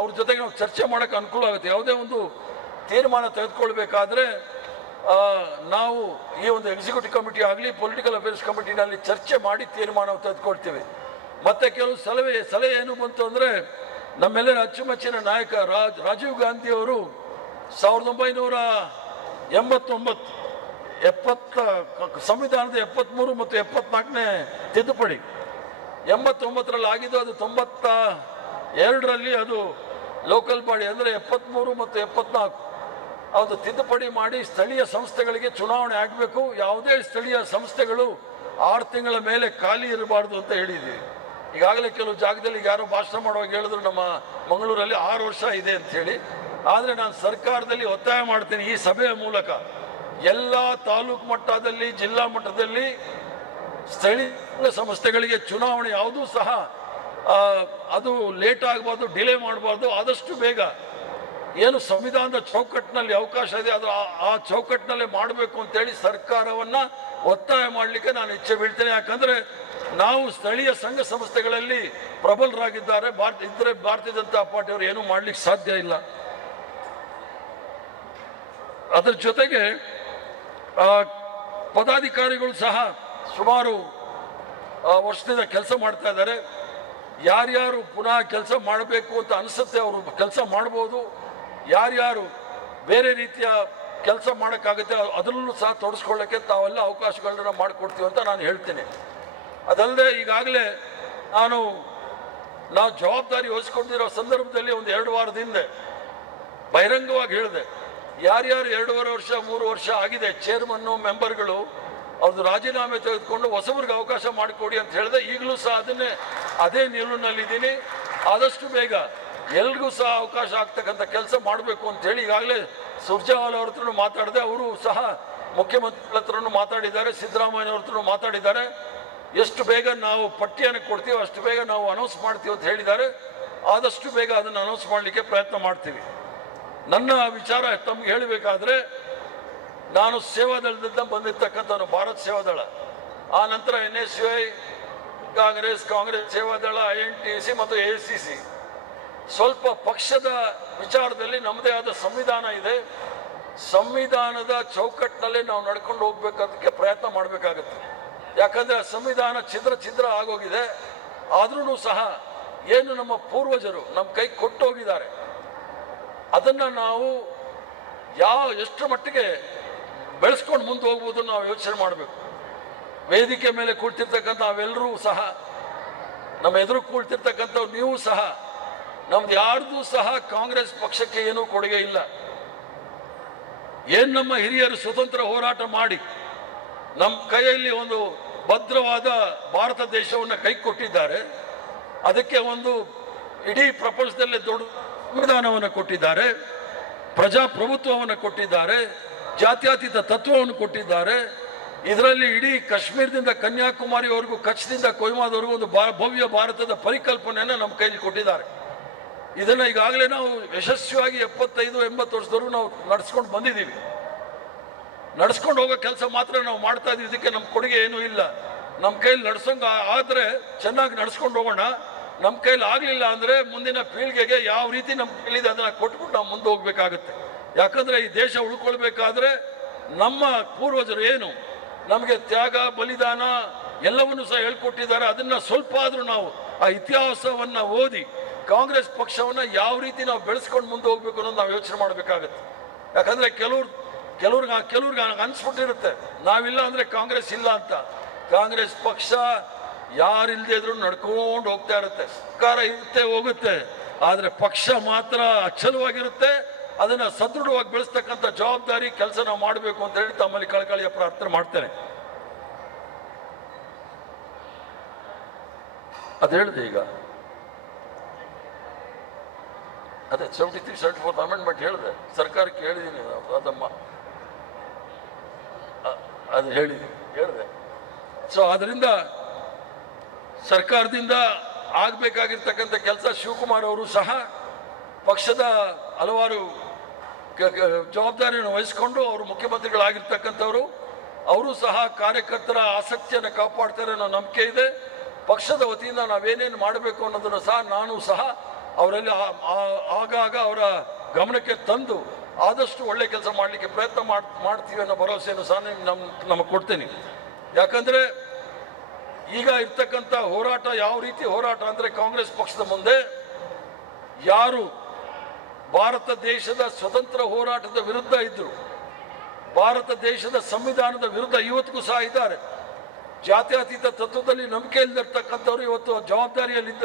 ಅವ್ರ ಜೊತೆಗೆ ನಾವು ಚರ್ಚೆ ಮಾಡೋಕ್ಕೆ ಅನುಕೂಲ ಆಗುತ್ತೆ. ಯಾವುದೇ ಒಂದು ತೀರ್ಮಾನ ತೆಗೆದುಕೊಳ್ಬೇಕಾದ್ರೆ ನಾವು ಈ ಒಂದು ಎಕ್ಸಿಕ್ಯೂಟಿವ್ ಕಮಿಟಿ ಆಗಲಿ ಪೊಲಿಟಿಕಲ್ ಅಫೇರ್ಸ್ ಕಮಿಟಿನಲ್ಲಿ ಚರ್ಚೆ ಮಾಡಿ ತೀರ್ಮಾನ ತೆಗೆದುಕೊಳ್ತೀವಿ. ಮತ್ತೆ ಕೆಲವು ಸಲಹೆ ಏನು ಬಂತು ಅಂದರೆ, ನಮ್ಮೆಲ್ಲರ ಅಚ್ಚುಮೆಚ್ಚಿನ ನಾಯಕ ರಾಜೀವ್ ಗಾಂಧಿ ಅವರು 1989 ಸಂವಿಧಾನದ 73 ಮತ್ತು 74ನೇ ತಿದ್ದುಪಡಿ 89ರಲ್ಲಿ ಆಗಿದ್ದು, ಅದು 92ರಲ್ಲಿ ಅದು ಲೋಕಲ್ ಬಾಡಿ ಅಂದರೆ 73 ಮತ್ತು 74 ಅದು ತಿದ್ದುಪಡಿ ಮಾಡಿ ಸ್ಥಳೀಯ ಸಂಸ್ಥೆಗಳಿಗೆ ಚುನಾವಣೆ ಆಗಬೇಕು. ಯಾವುದೇ ಸ್ಥಳೀಯ ಸಂಸ್ಥೆಗಳು 6 ತಿಂಗಳ ಮೇಲೆ ಖಾಲಿ ಇರಬಾರ್ದು ಅಂತ ಹೇಳಿದ್ದೀವಿ. ಈಗಾಗಲೇ ಕೆಲವು ಜಾಗದಲ್ಲಿ ಯಾರೋ ಭಾಷಣ ಮಾಡುವಾಗ ಹೇಳಿದ್ರು ನಮ್ಮ ಮಂಗಳೂರಲ್ಲಿ 6 ವರ್ಷ ಇದೆ ಅಂತ ಹೇಳಿ. ಆದರೆ ನಾನು ಸರ್ಕಾರದಲ್ಲಿ ಒತ್ತಾಯ ಮಾಡ್ತೀನಿ, ಈ ಸಭೆಯ ಮೂಲಕ ಎಲ್ಲ ತಾಲೂಕು ಮಟ್ಟದಲ್ಲಿ ಜಿಲ್ಲಾ ಮಟ್ಟದಲ್ಲಿ ಸ್ಥಳೀಯ ಸಂಸ್ಥೆಗಳಿಗೆ ಚುನಾವಣೆ ಯಾವುದೂ ಸಹ ಅದು ಲೇಟ್ ಆಗಬಾರ್ದು, ಡಿಲೇ ಮಾಡಬಾರ್ದು. ಆದಷ್ಟು ಬೇಗ ಏನು ಸಂವಿಧಾನದ ಚೌಕಟ್ಟಿನಲ್ಲಿ ಅವಕಾಶ ಇದೆ ಅದು ಆ ಚೌಕಟ್ಟಿನಲ್ಲೇ ಮಾಡಬೇಕು ಅಂತೇಳಿ ಸರ್ಕಾರವನ್ನು ಒತ್ತಾಯ ಮಾಡಲಿಕ್ಕೆ ನಾನು ಇಚ್ಛೆ ಬೀಳ್ತೇನೆ. ಯಾಕಂದರೆ ನಾವು ಸ್ಥಳೀಯ ಸಂಘ ಸಂಸ್ಥೆಗಳಲ್ಲಿ ಪ್ರಬಲರಾಗಿದ್ದಾರೆ, ಭಾರತೀಯ ಜನತಾ ಪಾರ್ಟಿಯವರು ಏನೂ ಮಾಡಲಿಕ್ಕೆ ಸಾಧ್ಯ ಇಲ್ಲ. ಅದರ ಜೊತೆಗೆ ಪದಾಧಿಕಾರಿಗಳು ಸಹ ಸುಮಾರು ವರ್ಷದಿಂದ ಕೆಲಸ ಮಾಡ್ತಾ ಇದ್ದಾರೆ. ಯಾರ್ಯಾರು ಪುನಃ ಕೆಲಸ ಮಾಡಬೇಕು ಅಂತ ಅನಿಸುತ್ತೆ ಅವರು ಕೆಲಸ ಮಾಡ್ಬೋದು, ಯಾರ್ಯಾರು ಬೇರೆ ರೀತಿಯ ಕೆಲಸ ಮಾಡೋಕ್ಕಾಗುತ್ತೆ ಅದರಲ್ಲೂ ಸಹ ತೊಡಸ್ಕೊಳ್ಳೋಕ್ಕೆ ತಾವೆಲ್ಲ ಅವಕಾಶಗಳನ್ನ ಮಾಡಿಕೊಡ್ತೀವಿ ಅಂತ ನಾನು ಹೇಳ್ತೀನಿ. ಅದಲ್ಲದೆ ಈಗಾಗಲೇ ನಾವು ಜವಾಬ್ದಾರಿ ವಹಿಸ್ಕೊಂಡಿರೋ ಸಂದರ್ಭದಲ್ಲಿ ಒಂದು 2 ವಾರದ ಹಿಂದೆ ಬಹಿರಂಗವಾಗಿ ಹೇಳಿದೆ, ಯಾರ್ಯಾರು 2.5 ವರ್ಷ 3 ವರ್ಷ ಆಗಿದೆ ಚೇರ್ಮನ್ನು ಮೆಂಬರ್ಗಳು ಅವ್ರದ್ದು ರಾಜೀನಾಮೆ ತೆಗೆದುಕೊಂಡು ಹೊಸಬ್ರಿಗೆ ಅವಕಾಶ ಮಾಡಿಕೊಡಿ ಅಂತ ಹೇಳಿದೆ. ಈಗಲೂ ಸಹ ಅದೇ ನಿಲುವಿನಲ್ಲಿದ್ದೀನಿ. ಆದಷ್ಟು ಬೇಗ ಎಲ್ರಿಗೂ ಸಹ ಅವಕಾಶ ಆಗ್ತಕ್ಕಂಥ ಕೆಲಸ ಮಾಡಬೇಕು ಅಂತ ಹೇಳಿ ಈಗಾಗಲೇ ಸುರ್ಜೇವಾಲಾ ಅವ್ರ ಹತ್ರನೂ ಮಾತಾಡಿದೆ. ಅವರು ಸಹ ಮುಖ್ಯಮಂತ್ರಿಗಳ ಹತ್ರನೂ ಮಾತಾಡಿದ್ದಾರೆ, ಸಿದ್ದರಾಮಯ್ಯ ಅವ್ರ ಹತ್ರನೂ ಮಾತಾಡಿದ್ದಾರೆ. ಎಷ್ಟು ಬೇಗ ನಾವು ಪಟ್ಟಿಯನ್ನು ಕೊಡ್ತೀವಿ ಅಷ್ಟು ಬೇಗ ನಾವು ಅನೌನ್ಸ್ ಮಾಡ್ತೀವಿ ಅಂತ ಹೇಳಿದ್ದಾರೆ. ಆದಷ್ಟು ಬೇಗ ಅದನ್ನು ಅನೌನ್ಸ್ ಮಾಡಲಿಕ್ಕೆ ಪ್ರಯತ್ನ ಮಾಡ್ತೀವಿ. ನನ್ನ ವಿಚಾರ ತಮ್ಗೆ ಹೇಳಬೇಕಾದ್ರೆ, ನಾನು ಸೇವಾದಳದಿಂದ ಬಂದಿರ್ತಕ್ಕಂಥವ್ರು, ಭಾರತ್ ಸೇವಾದಳ, ಆ ನಂತರ NSUI, ಕಾಂಗ್ರೆಸ್ ಸೇವಾದಳ, INTC ಮತ್ತು ACC. ಸ್ವಲ್ಪ ಪಕ್ಷದ ವಿಚಾರದಲ್ಲಿ ನಮ್ಮದೇ ಆದ ಸಂವಿಧಾನ ಇದೆ. ಸಂವಿಧಾನದ ಚೌಕಟ್ಟಿನಲ್ಲೇ ನಾವು ನಡ್ಕೊಂಡು ಹೋಗ್ಬೇಕಂತಕ್ಕೆ ಪ್ರಯತ್ನ ಮಾಡಬೇಕಾಗತ್ತೆ. ಯಾಕಂದರೆ ಸಂವಿಧಾನ ಛಿದ್ರ ಆಗೋಗಿದೆ. ಆದ್ರೂ ಸಹ ಏನು ನಮ್ಮ ಪೂರ್ವಜರು ನಮ್ಮ ಕೈ ಕೊಟ್ಟೋಗಿದ್ದಾರೆ ಅದನ್ನು ನಾವು ಎಷ್ಟು ಮಟ್ಟಿಗೆ ಬೆಳೆಸ್ಕೊಂಡು ಮುಂದೆ ಹೋಗ್ಬೋದು ನಾವು ಯೋಚನೆ ಮಾಡಬೇಕು. ವೇದಿಕೆ ಮೇಲೆ ಕೂಳ್ತಿರ್ತಕ್ಕಂಥ ನಾವೆಲ್ಲರೂ ಸಹ, ನಮ್ಮ ಎದುರು ಕೂಳ್ತಿರ್ತಕ್ಕಂಥವ್ರು ನೀವು ಸಹ, ನಮ್ದು ಯಾರ್ದು ಸಹ ಕಾಂಗ್ರೆಸ್ ಪಕ್ಷಕ್ಕೆ ಏನೂ ಕೊಡುಗೆ ಇಲ್ಲ. ಏನು ನಮ್ಮ ಹಿರಿಯರು ಸ್ವತಂತ್ರ ಹೋರಾಟ ಮಾಡಿ ನಮ್ಮ ಕೈಯಲ್ಲಿ ಒಂದು ಭದ್ರವಾದ ಭಾರತ ದೇಶವನ್ನು ಕೈ ಕೊಟ್ಟಿದ್ದಾರೆ, ಅದಕ್ಕೆ ಒಂದು ಇಡೀ ಪ್ರಪಂಚದಲ್ಲೇ ದೊಡ್ಡ ಸಂವಿಧಾನವನ್ನು ಕೊಟ್ಟಿದ್ದಾರೆ, ಪ್ರಜಾಪ್ರಭುತ್ವವನ್ನು ಕೊಟ್ಟಿದ್ದಾರೆ, ಜಾತ್ಯತೀತ ತತ್ವವನ್ನು ಕೊಟ್ಟಿದ್ದಾರೆ. ಇದರಲ್ಲಿ ಇಡೀ ಕಾಶ್ಮೀರದಿಂದ ಕನ್ಯಾಕುಮಾರಿವರೆಗೂ, ಕಚ್ದಿಂದ ಕೊಹಿಮಾದವರೆಗೂ ಒಂದು ಭವ್ಯ ಭಾರತದ ಪರಿಕಲ್ಪನೆಯನ್ನು ನಮ್ಮ ಕೈಲಿ ಕೊಟ್ಟಿದ್ದಾರೆ. ಇದನ್ನು ಈಗಾಗಲೇ ನಾವು ಯಶಸ್ವಿಯಾಗಿ 75-80 ವರ್ಷದವರೆಗೂ ನಾವು ನಡೆಸ್ಕೊಂಡು ಬಂದಿದ್ದೀವಿ. ನಡೆಸ್ಕೊಂಡು ಹೋಗೋ ಕೆಲಸ ಮಾತ್ರ ನಾವು ಮಾಡ್ತಾ ಇದ್ದೀವಿ. ಇದಕ್ಕೆ ನಮ್ಮ ಕೊಡುಗೆ ಏನೂ ಇಲ್ಲ. ನಮ್ಮ ಕೈಲಿ ನಡ್ಸೋಂಗೆ ಆದರೆ ಚೆನ್ನಾಗಿ ನಡ್ಸ್ಕೊಂಡು ಹೋಗೋಣ. ನಮ್ಮ ಕೈಲಿ ಆಗಲಿಲ್ಲ ಅಂದರೆ ಮುಂದಿನ ಪೀಳಿಗೆಗೆ ಯಾವ ರೀತಿ ನಮ್ಮ ಕೈಲಿದೆ ಅದನ್ನು ಕೊಟ್ಬಿಟ್ಟು ನಾವು ಮುಂದೆ ಹೋಗ್ಬೇಕಾಗುತ್ತೆ. ಯಾಕಂದರೆ ಈ ದೇಶ ಉಳ್ಕೊಳ್ಬೇಕಾದ್ರೆ ನಮ್ಮ ಪೂರ್ವಜರು ಏನು ನಮಗೆ ತ್ಯಾಗ, ಬಲಿದಾನ ಎಲ್ಲವನ್ನೂ ಸಹ ಹೇಳ್ಕೊಟ್ಟಿದ್ದಾರೆ. ಅದನ್ನು ಸ್ವಲ್ಪ ಆದರೂ ನಾವು ಆ ಇತಿಹಾಸವನ್ನು ಓದಿ ಕಾಂಗ್ರೆಸ್ ಪಕ್ಷವನ್ನು ಯಾವ ರೀತಿ ನಾವು ಬೆಳೆಸ್ಕೊಂಡು ಮುಂದೆ ಹೋಗ್ಬೇಕು ಅನ್ನೋದು ನಾವು ಯೋಚನೆ ಮಾಡಬೇಕಾಗತ್ತೆ. ಯಾಕಂದರೆ ಕೆಲವ್ರಿಗೆ ಅನಿಸ್ಬಿಟ್ಟಿರುತ್ತೆ ನಾವಿಲ್ಲ ಅಂದರೆ ಕಾಂಗ್ರೆಸ್ ಇಲ್ಲ ಅಂತ. ಕಾಂಗ್ರೆಸ್ ಪಕ್ಷ ಯಾರಿಲ್ಲದೆ ಇದ್ರೂ ನಡ್ಕೊಂಡು ಹೋಗ್ತಾ ಇರುತ್ತೆ. ಸರ್ಕಾರ ಇರುತ್ತೆ ಹೋಗುತ್ತೆ, ಆದರೆ ಪಕ್ಷ ಮಾತ್ರ ಅಚಲವಾಗಿರುತ್ತೆ. ಅದನ್ನು ಸದೃಢವಾಗಿ ಬೆಳೆಸ್ತಕ್ಕಂಥ ಜವಾಬ್ದಾರಿ ಕೆಲಸ ನಾವು ಮಾಡಬೇಕು ಅಂತ ಹೇಳಿ ತಮ್ಮಲ್ಲಿ ಕಳಕಳಿಯ ಪ್ರಾರ್ಥನೆ ಮಾಡ್ತೇನೆ. ಅದು ಹೇಳಿದೆ ಈಗ, ಅದೇ 73-74 ಅಮೆಂಡ್ಮೆಂಟ್ ಹೇಳಿದೆ, ಸರ್ಕಾರಕ್ಕೆ ಹೇಳಿದ್ದೀನಿ, ಅದು ಹೇಳಿದೆ. ಸೊ ಅದರಿಂದ ಸರ್ಕಾರದಿಂದ ಆಗಬೇಕಾಗಿರ್ತಕ್ಕಂಥ ಕೆಲಸ ಶಿವಕುಮಾರ್ ಅವರು ಸಹ ಪಕ್ಷದ ಹಲವಾರು ಜವಾಬ್ದಾರಿಯನ್ನು ವಹಿಸಿಕೊಂಡು ಅವರು ಮುಖ್ಯಮಂತ್ರಿಗಳಾಗಿರ್ತಕ್ಕಂಥವರು, ಅವರು ಸಹ ಕಾರ್ಯಕರ್ತರ ಆಸಕ್ತಿಯನ್ನು ಕಾಪಾಡ್ತಾರೆ ಅನ್ನೋ ನಂಬಿಕೆ ಇದೆ. ಪಕ್ಷದ ವತಿಯಿಂದ ನಾವೇನೇನು ಮಾಡಬೇಕು ಅನ್ನೋದನ್ನು ಸಹ ನಾನು ಸಹ ಅವರಲ್ಲಿ ಆಗಾಗ ಅವರ ಗಮನಕ್ಕೆ ತಂದು ಆದಷ್ಟು ಒಳ್ಳೆ ಕೆಲಸ ಮಾಡಲಿಕ್ಕೆ ಪ್ರಯತ್ನ ಮಾಡ್ತೀವಿ ಅನ್ನೋ ಭರವಸೆಯನ್ನು ಸಹ ನಮಗೆ ಕೊಡ್ತೀನಿ. ಯಾಕಂದರೆ ಈಗ ಇರ್ತಕ್ಕಂಥ ಹೋರಾಟ ಯಾವ ರೀತಿ ಹೋರಾಟ ಅಂದರೆ, ಕಾಂಗ್ರೆಸ್ ಪಕ್ಷದ ಮುಂದೆ ಯಾರು ಭಾರತ ದೇಶದ ಸ್ವತಂತ್ರ ಹೋರಾಟದ ವಿರುದ್ಧ ಇದ್ದರು, ಭಾರತ ದೇಶದ ಸಂವಿಧಾನದ ವಿರುದ್ಧ ಇವತ್ತಿಗೂ ಸಹ ಇದ್ದಾರೆ. ಜಾತ್ಯತೀತ ತತ್ವದಲ್ಲಿ ನಂಬಿಕೆ ಇಲ್ಲದಿರ್ತಕ್ಕಂಥವ್ರು ಇವತ್ತು ಜವಾಬ್ದಾರಿಯಲ್ಲಿದ್ದ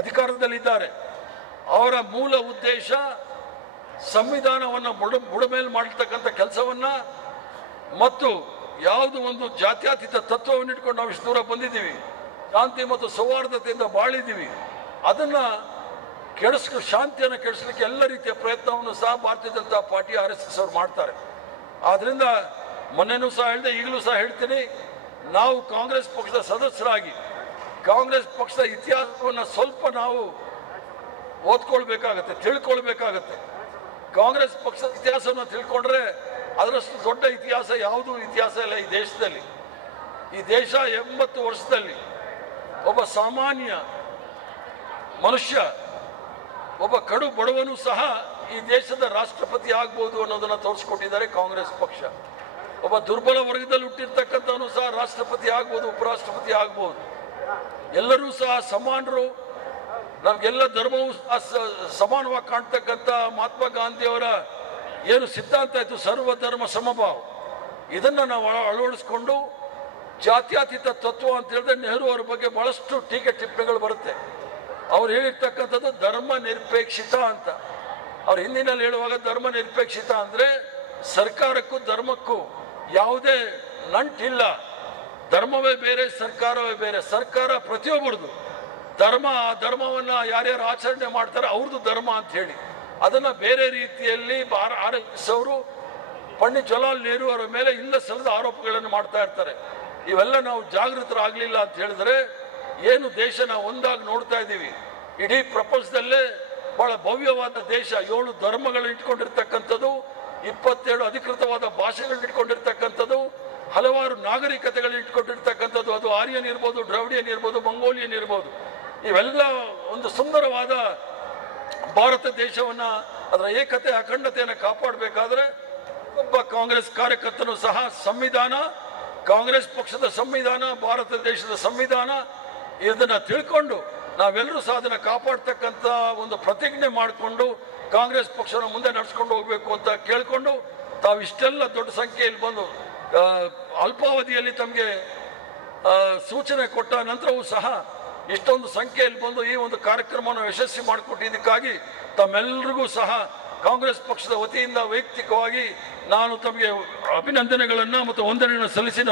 ಅಧಿಕಾರದಲ್ಲಿದ್ದಾರೆ. ಅವರ ಮೂಲ ಉದ್ದೇಶ ಸಂವಿಧಾನವನ್ನು ಬುಡಮೇಲೆ ಮಾಡತಕ್ಕಂಥ ಕೆಲಸವನ್ನು ಮತ್ತು ಯಾವುದು ಒಂದು ಜಾತ್ಯತೀತ ತತ್ವವನ್ನು ಇಟ್ಕೊಂಡು ನಾವು ಇಷ್ಟು ದೂರ ಬಂದಿದ್ದೀವಿ, ಶಾಂತಿ ಮತ್ತು ಸೌಹಾರ್ದತೆಯಿಂದ ಬಾಳಿದ್ದೀವಿ, ಅದನ್ನು ಶಾಂತಿಯನ್ನು ಕೆಡಿಸಲಿಕ್ಕೆ ಎಲ್ಲ ರೀತಿಯ ಪ್ರಯತ್ನವನ್ನು ಸಹ ಭಾರತೀಯ ಜನತಾ ಪಾರ್ಟಿ RSS ಅವರು ಮಾಡ್ತಾರೆ. ಆದ್ದರಿಂದ ಮೊನ್ನೆನೂ ಸಹ ಹೇಳಿದೆ, ಈಗಲೂ ಸಹ ಹೇಳ್ತೀನಿ, ನಾವು ಕಾಂಗ್ರೆಸ್ ಪಕ್ಷದ ಸದಸ್ಯರಾಗಿ ಕಾಂಗ್ರೆಸ್ ಪಕ್ಷದ ಇತಿಹಾಸವನ್ನು ಸ್ವಲ್ಪ ನಾವು ಓದ್ಕೊಳ್ಬೇಕಾಗತ್ತೆ, ತಿಳ್ಕೊಳ್ಬೇಕಾಗತ್ತೆ. ಕಾಂಗ್ರೆಸ್ ಪಕ್ಷದ ಇತಿಹಾಸವನ್ನು ತಿಳ್ಕೊಂಡ್ರೆ ಅದರಷ್ಟು ದೊಡ್ಡ ಇತಿಹಾಸ ಯಾವುದೂ ಇತಿಹಾಸ ಇಲ್ಲ ಈ ದೇಶದಲ್ಲಿ. ಈ ದೇಶ 80 ವರ್ಷದಲ್ಲಿ ಒಬ್ಬ ಸಾಮಾನ್ಯ ಮನುಷ್ಯ, ಒಬ್ಬ ಕಡು ಬಡವನು ಸಹ ಈ ದೇಶದ ರಾಷ್ಟ್ರಪತಿ ಆಗ್ಬೋದು ಅನ್ನೋದನ್ನು ತೋರಿಸ್ಕೊಟ್ಟಿದ್ದಾರೆ ಕಾಂಗ್ರೆಸ್ ಪಕ್ಷ. ಒಬ್ಬ ದುರ್ಬಲ ವರ್ಗದಲ್ಲಿ ಹುಟ್ಟಿರ್ತಕ್ಕಂಥವನು ಸಹ ರಾಷ್ಟ್ರಪತಿ ಆಗ್ಬೋದು, ಉಪರಾಷ್ಟ್ರಪತಿ ಆಗ್ಬೋದು. ಎಲ್ಲರೂ ಸಹ ಸಮಾನರು. ನಮಗೆಲ್ಲ ಧರ್ಮವು ಸಮಾನವಾಗಿ ಕಾಣ್ತಕ್ಕಂಥ ಮಹಾತ್ಮ ಗಾಂಧಿಯವರ ಏನು ಸಿದ್ಧಾಂತ ಇತ್ತು, ಸರ್ವಧರ್ಮ ಸಮಭಾವ, ಇದನ್ನು ನಾವು ಅಳವಡಿಸ್ಕೊಂಡು ಜಾತ್ಯತೀತ ತತ್ವ ಅಂತ ಹೇಳಿದ್ರೆ ನೆಹರು ಅವರ ಬಗ್ಗೆ ಬಹಳಷ್ಟು ಟೀಕೆ ಟಿಪ್ಪಣಿಗಳು ಬರುತ್ತೆ. ಅವ್ರು ಹೇಳಿರ್ತಕ್ಕಂಥದ್ದು ಧರ್ಮ ನಿರಪೇಕ್ಷಿತ ಅಂತ. ಅವ್ರು ಹಿಂದಿನಲ್ಲಿ ಹೇಳುವಾಗ ಧರ್ಮ ನಿರಪೇಕ್ಷಿತ ಅಂದ್ರೆ ಸರ್ಕಾರಕ್ಕೂ ಧರ್ಮಕ್ಕೂ ಯಾವುದೇ ನಂಟಿಲ್ಲ. ಧರ್ಮವೇ ಬೇರೆ, ಸರ್ಕಾರವೇ ಬೇರೆ. ಸರ್ಕಾರ ಪ್ರತಿಯೊಬ್ಬರದು ಧರ್ಮ, ಆ ಧರ್ಮವನ್ನ ಯಾರ್ಯಾರು ಆಚರಣೆ ಮಾಡ್ತಾರೆ ಅವ್ರದ್ದು ಧರ್ಮ ಅಂತ ಹೇಳಿ ಅದನ್ನ ಬೇರೆ ರೀತಿಯಲ್ಲಿ RSS ಅವರು ಪಂಡಿತ್ ಜವಾಹರ್ಲಾಲ್ ನೆಹರು ಅವರ ಮೇಲೆ ಇಲ್ಲ ಸಲ್ಲದ ಆರೋಪಗಳನ್ನು ಮಾಡ್ತಾ ಇರ್ತಾರೆ. ಇವೆಲ್ಲ ನಾವು ಜಾಗೃತರಾಗಲಿಲ್ಲ ಅಂತ ಹೇಳಿದ್ರೆ ಏನು ದೇಶ ನಾವು ಒಂದಾಗಿ ನೋಡ್ತಾ ಇದ್ದೀವಿ. ಇಡೀ ಪ್ರಪಂಚದಲ್ಲೇ ಬಹಳ ಭವ್ಯವಾದ ದೇಶ, 7 ಧರ್ಮಗಳನ್ನ ಇಟ್ಕೊಂಡಿರ್ತಕ್ಕಂಥದ್ದು, 27 ಅಧಿಕೃತವಾದ ಭಾಷೆಗಳನ್ನ ಇಟ್ಕೊಂಡಿರ್ತಕ್ಕಂಥದ್ದು, ಹಲವಾರು ನಾಗರಿಕತೆಗಳನ್ನ ಇಟ್ಕೊಂಡಿರ್ತಕ್ಕಂಥದ್ದು. ಅದು ಆರ್ಯನ್ ಇರ್ಬೋದು, ದ್ರವಿಡಿಯನ್ ಇರ್ಬೋದು, ಮಂಗೋಲಿಯನ್ ಇರ್ಬೋದು. ಇವೆಲ್ಲ ಒಂದು ಸುಂದರವಾದ ಭಾರತ ದೇಶವನ್ನ, ಅದರ ಏಕತೆ ಅಖಂಡತೆಯನ್ನು ಕಾಪಾಡಬೇಕಾದ್ರೆ ಒಬ್ಬ ಕಾಂಗ್ರೆಸ್ ಕಾರ್ಯಕರ್ತನು ಸಹ ಸಂವಿಧಾನ, ಕಾಂಗ್ರೆಸ್ ಪಕ್ಷದ ಸಂವಿಧಾನ, ಭಾರತ ದೇಶದ ಸಂವಿಧಾನ ಇದನ್ನ ತಿಳ್ಕೊಂಡು ನಾವೆಲ್ಲರೂ ಸಹ ಅದನ್ನ ಕಾಪಾಡ್ತಕ್ಕಂಥ ಒಂದು ಪ್ರತಿಜ್ಞೆ ಮಾಡಿಕೊಂಡು ಕಾಂಗ್ರೆಸ್ ಪಕ್ಷನ ಮುಂದೆ ನಡೆಸ್ಕೊಂಡು ಹೋಗ್ಬೇಕು ಅಂತ ಕೇಳ್ಕೊಂಡು ತಾವು ಇಷ್ಟೆಲ್ಲ ದೊಡ್ಡ ಸಂಖ್ಯೆಯಲ್ಲಿ ಬಂದು ಅಲ್ಪಾವಧಿಯಲ್ಲಿ ತಮಗೆ ಸೂಚನೆ ಕೊಟ್ಟ ನಂತರವೂ ಸಹ ಇಷ್ಟೊಂದು ಸಂಖ್ಯೆಯಲ್ಲಿ ಬಂದು ಈ ಒಂದು ಕಾರ್ಯಕ್ರಮವನ್ನು ಯಶಸ್ವಿ ಮಾಡಿಕೊಟ್ಟಿದ್ದಕ್ಕಾಗಿ ತಮ್ಮೆಲ್ಲರಿಗೂ ಸಹ ಕಾಂಗ್ರೆಸ್ ಪಕ್ಷದ ವತಿಯಿಂದ ವೈಯಕ್ತಿಕವಾಗಿ ನಾನು ತಮಗೆ ಅಭಿನಂದನೆಗಳನ್ನು ಮತ್ತು ವಂದನೆಯನ್ನು ಸಲ್ಲಿಸಿ